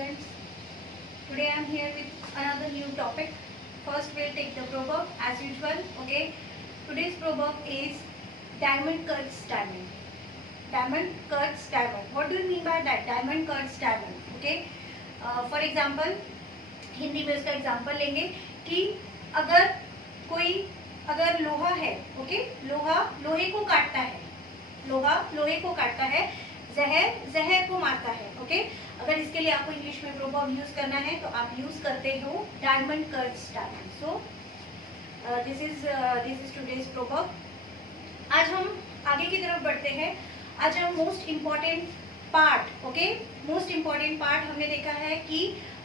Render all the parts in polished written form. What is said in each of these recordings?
students. Today I am here with another new topic. First we'll take the proverb as usual. Okay. Today's proverb is diamond cuts diamond. Diamond cuts diamond. What do you mean by that? Diamond cuts diamond. Okay. For example, Hindi में इसका example लेंगे कि अगर लोहा है, okay, लोहा लोहे को काटता है, लोहा लोहे को काटता है, जहर जहर को मारता है, ओके। अगर इसके लिए आपको इंग्लिश में प्रोवर्ब यूज करना है तो आप यूज करते हो diamond cuts diamond. So this is today's proverb. आज हम आगे की तरफ बढ़ते हैं। आज हम most important part, okay, most important part हमने देखा है कि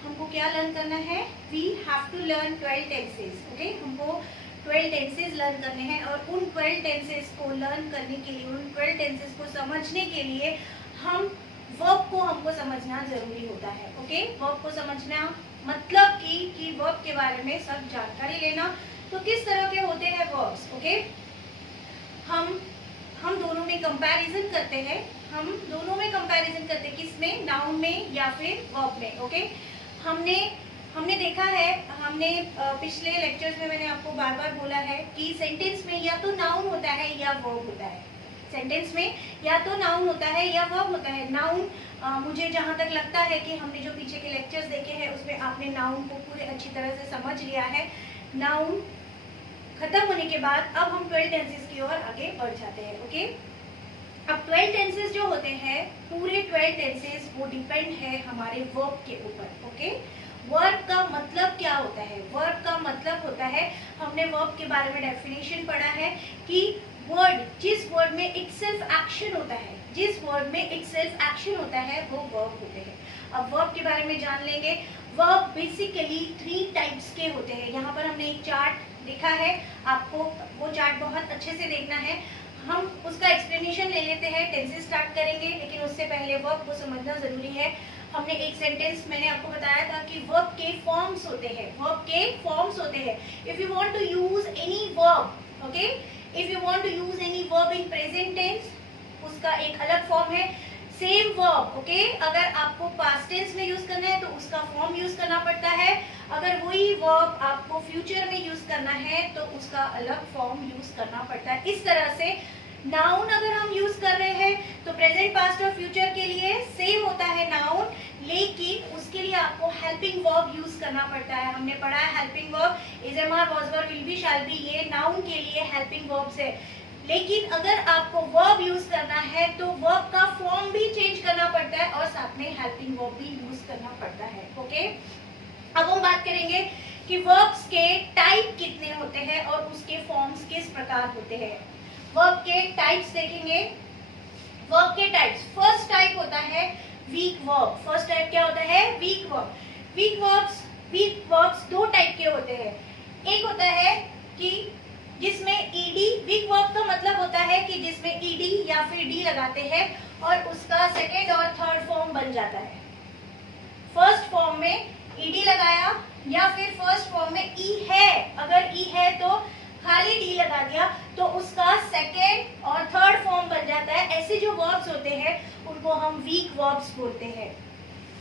हमको क्या लर्न करना है। We have to learn 12 tenses, okay. हमको 12 टेंसेस लर्न करने हैं और उन 12 टेंसेस को लर्न करने के लिए, उन 12 टेंसेस को समझने के लिए हम वर्ब को हमको समझना जरूरी होता है, ओके। वर्ब को समझना मतलब कि वर्ब के बारे में सब जानकारी लेना। तो किस तरह के होते हैं वर्ब्स, ओके। हम दोनों में कंपैरिजन करते हैं, हम दोनों में कंपैरिजन करते हैं, किसमें, नाउन में या फिर वर्ब में, ओके। हमने देखा है, हमने पिछले लेक्चर्स में मैंने आपको बार बार बोला है कि सेंटेंस में या तो नाउन होता है या वर्ब होता है। सेंटेंस में या तो नाउन होता है या वर्ब होता है। नाउन मुझे जहां तक लगता है कि हमने जो पीछे के लेक्चर्स देखे हैं उसमें आपने नाउन को पूरे अच्छी तरह से समझ लिया है। नाउन खत्म होने के बाद अब हम 12 टेंसेस की ओर आगे बढ़ जाते हैं, ओके। अब 12 टेंसेस जो होते हैं, पूरे 12 टेंसेस वो डिपेंड है हमारे वर्ब के ऊपर, ओके। वर्ब का मतलब क्या होता है? वर्ब का मतलब होता है, हमने वर्ब के बारे में डेफिनेशन पढ़ा है कि वर्ड, जिस वर्ड में एक सेल्फ एक्शन होता है, जिस वर्ड में एक सेल्फ एक्शन होता है वो वर्ब होते हैं। अब वर्ब के बारे में जान लेंगे। वर्ब बेसिकली 3 टाइप्स के होते हैं। यहाँ पर हमने एक चार्ट देखा है, आपको वो चार्ट बहुत अच्छे से देखना है। हम उसका एक्सप्लेनेशन ले लेते हैं, टेंसेस स्टार्ट करेंगे, लेकिन उससे पहले वर्ब को समझना जरूरी है। हमने एक सेंटेंस, मैंने आपको बताया था कि वर्ब के फॉर्म्स होते हैं, वर्ब के फॉर्म्स होते हैं। If you want to use any verb, okay, if you want to use any verb in present tense, उसका एक अलग फॉर्म है। सेम वर्ब, ओके, अगर आपको पास्ट टेंस में यूज करना है तो उसका फॉर्म यूज करना पड़ता है। अगर वही वर्ब आपको फ्यूचर में यूज करना है तो उसका अलग फॉर्म यूज करना पड़ता है। इस तरह से नाउन अगर हम यूज कर रहे हैं तो प्रेजेंट, पास्ट और फ्यूचर के लिए सेम होता है नाउन, लेकिन उसके लिए आपको हेल्पिंग वर्ब यूज करना पड़ता है। हमने पढ़ा है helping verb, is, am, are, was, were, will be, shall be, ये नाउन के लिए हेल्पिंग वर्ब्स है। लेकिन अगर आपको वर्ब यूज करना है तो वर्ब का फॉर्म भी चेंज करना पड़ता है और साथ में हेल्पिंग वर्ब भी यूज करना पड़ता है, ओके। अब हम बात करेंगे कि वर्ब्स के टाइप कितने होते हैं और उसके फॉर्म्स किस प्रकार होते हैं। वर्ब के टाइप्स देखेंगे। वर्ब के टाइप्स, फर्स्ट टाइप होता है वीक वर्ब। फर्स्ट टाइप क्या होता है? Weak verb. Weak verbs 2 type के होते हैं। एक होता है कि जिसमें ईडी, वीक वर्ब का मतलब होता है कि जिसमें ईडी या फिर डी लगाते हैं और उसका सेकेंड और थर्ड फॉर्म बन जाता है। फर्स्ट फॉर्म में ईडी लगाया या फिर फर्स्ट फॉर्म में ई है, अगर ई है तो खाली डी लगा दिया तो उसका सेकेंड और थर्ड फॉर्म बन जाता है। ऐसे जो वर्ब्स होते हैं उनको हम वीक वर्ब्स बोलते हैं।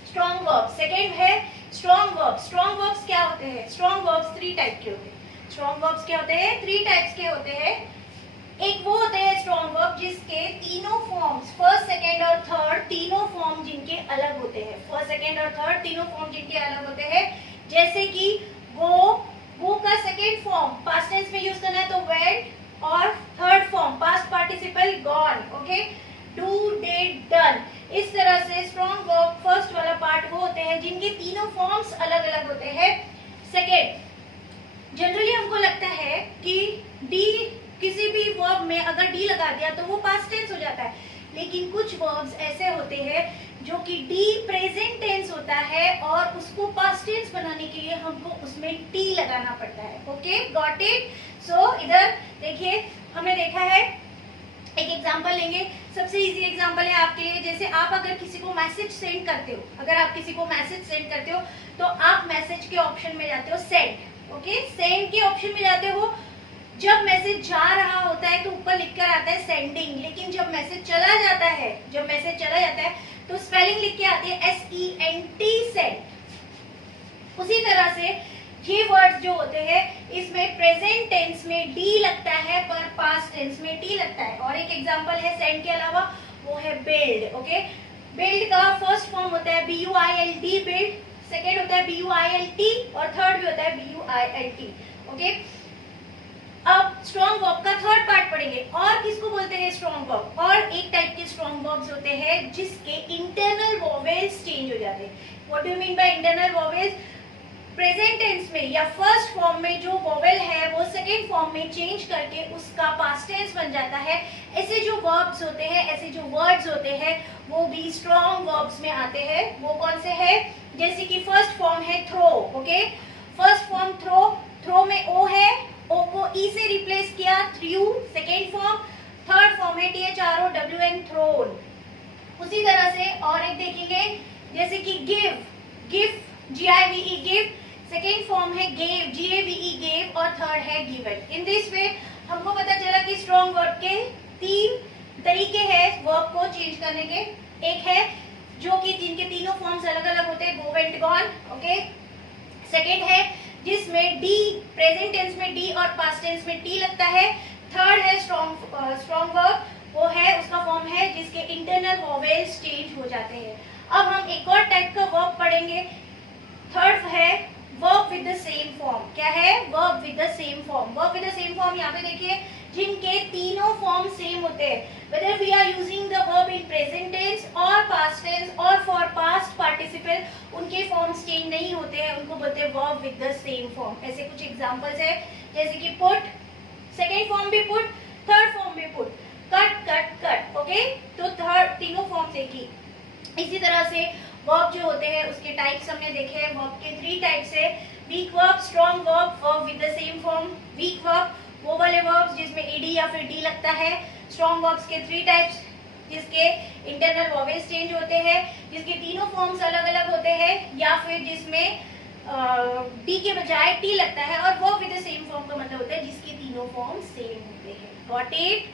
स्ट्रॉन्ग वर्ब सेकेंड है स्ट्रॉन्ग वर्ब। स्ट्रॉन्ग वर्ब्स क्या होते हैं? स्ट्रॉन्ग वर्ब्स 3 टाइप के होते हैं। स्ट्रॉन्ग वर्ब्स क्या होते हैं? 3 टाइप्स के होते हैं। एक वो होते हैं स्ट्रॉन्ग वर्ब जिसके तीनों फॉर्म्स, फर्स्ट, सेकेंड और थर्ड, तीनों फॉर्म जिनके अलग होते हैं। फर्स्ट, सेकेंड और थर्ड तीनों फॉर्म जिनके अलग होते हैं। जैसे कि वो का सेकेंड फॉर्म पास्ट टेंस में यूज करना है तो वेंट, और third form past participle gone, okay, do, did, done. इस तरह से स्ट्रॉन्ग वर्ब फर्स्ट वाला पार्ट वो होते हैं जिनके तीनों फॉर्म्स अलग अलग होते हैं। सेकेंड, जनरली हमको लगता है कि डी, किसी भी वर्ब में अगर डी लगा दिया तो वो पास्ट टेंस हो जाता है, लेकिन कुछ वर्ब्स ऐसे होते हैं जो कि डी प्रेजेंट टेंस होता है और उसको पास्ट टेंस बनाने के लिए हमको उसमें टी लगाना पड़ता है, ओके, गॉट इट। सो इधर देखिए, हमने देखा है, एक एग्जांपल लेंगे। सबसे इजी एग्जांपल है आपके लिए, जैसे आप अगर किसी को मैसेज सेंड करते हो, अगर आप किसी को मैसेज सेंड करते हो तो आप मैसेज के ऑप्शन में जाते हो सेंड, ओके, सेंड के ऑप्शन में जाते हो। जब मैसेज जा रहा होता है तो ऊपर लिखकर आता है सेंडिंग, लेकिन जब मैसेज चला जाता है तो स्पेलिंग लिख के आती है SENT, सेंट। उसी तरह से ये वर्ड्स जो होते हैं इसमें प्रेजेंट टेंस में डी लगता है पर पास्ट टेंस में टी लगता है। और एक एग्जांपल है सेंट के अलावा, वो है बिल्ड। ओके, बिल्ड का फर्स्ट फॉर्म होता है BUILD, बिल्ड, सेकेंड होता है BUILT और थर्ड भी होता है BUILT। ओके, अब स्ट्रॉन्ग वर्ब का थर्ड पार्ट पढ़ेंगे। और किसको बोलते हैं स्ट्रॉन्ग वर्ब? और एक टाइप के स्ट्रॉन्ग वर्ब्स होते हैं जिसके इंटरनल वोवेल्स चेंज हो जाते हैं। What do you mean by internal vowels? Present tense में या फर्स्ट फॉर्म में जो वोवेल है वो सेकेंड फॉर्म में चेंज करके उसका पास्ट टेंस बन जाता है। ऐसे जो वर्ब्स होते हैं, ऐसे जो वर्ड्स होते हैं वो भी स्ट्रॉन्ग वर्ब्स में आते हैं। वो कौन से हैं? जैसे कि फर्स्ट फॉर्म है throw. Okay, first form throw, throw में ओ है, ओ को ई से रिप्लेस किया, threw, second form. Third form है THROWN, थ्रोन। उसी तरह से और एक देखेंगे जैसे कि give, give GIVE, give, second form है गेव, GAVE, गेव और थर्ड है गिवन। इन दिस वे हमको पता चला कि स्ट्रॉन्ग वर्ब के 3 तरीके हैं वर्ब को चेंज करने के। एक है जो कि जिनके तीनों फॉर्म्स अलग अलग होते हैं, गो, वेंट, गॉन। ओके, सेकेंड है जिसमें डी, प्रेजेंट टेंस में डी और पास्ट टेंस में टी लगता है। थर्ड है स्ट्रॉन्ग वर्ब, वो है उसका फॉर्म है जिसके इंटरनल वोवेल्स चेंज हो जाते हैं। अब हम एक और टाइप का वर्ब पढ़ेंगे। थर्ड है verb with the same form. क्या है? Verb with the same form. Verb with the same form यहाँ पे देखिए जिनके तीनों फॉर्म सेम होते हैं, whether we are using the verb in present tense or past tense or for past participle, उनके फॉर्म्स चेंज नहीं होते हैं, उनको बोलते हैं verb with the same form. ऐसे कुछ एग्जांपल्स है जैसे कि पुट, सेकेंड फॉर्म भी पुट, थर्ड फॉर्म भी put, cut, cut, cut. Okay, तो थर्ड तीनों फॉर्म एक ही। इसी तरह से वर्ब जो होते हैं उसके टाइप्स हमने देखे हैं। वर्ब के 3 टाइप्स है, weak verb, strong verb, verb with the same form. Weak verb वो वाले वर्ब्स जिसमें ed या फिर d लगता है। स्ट्रॉन्ग वर्ब्स के 3 टाइप्स जिसके इंटरनल वोवेल्स चेंज होते हैं, जिसके तीनों फॉर्म्स अलग अलग होते हैं, या फिर जिसमें d के बजाय t लगता है। और verb with the same form का मतलब होता है जिसके तीनों फॉर्म सेम होते हैं। Got it?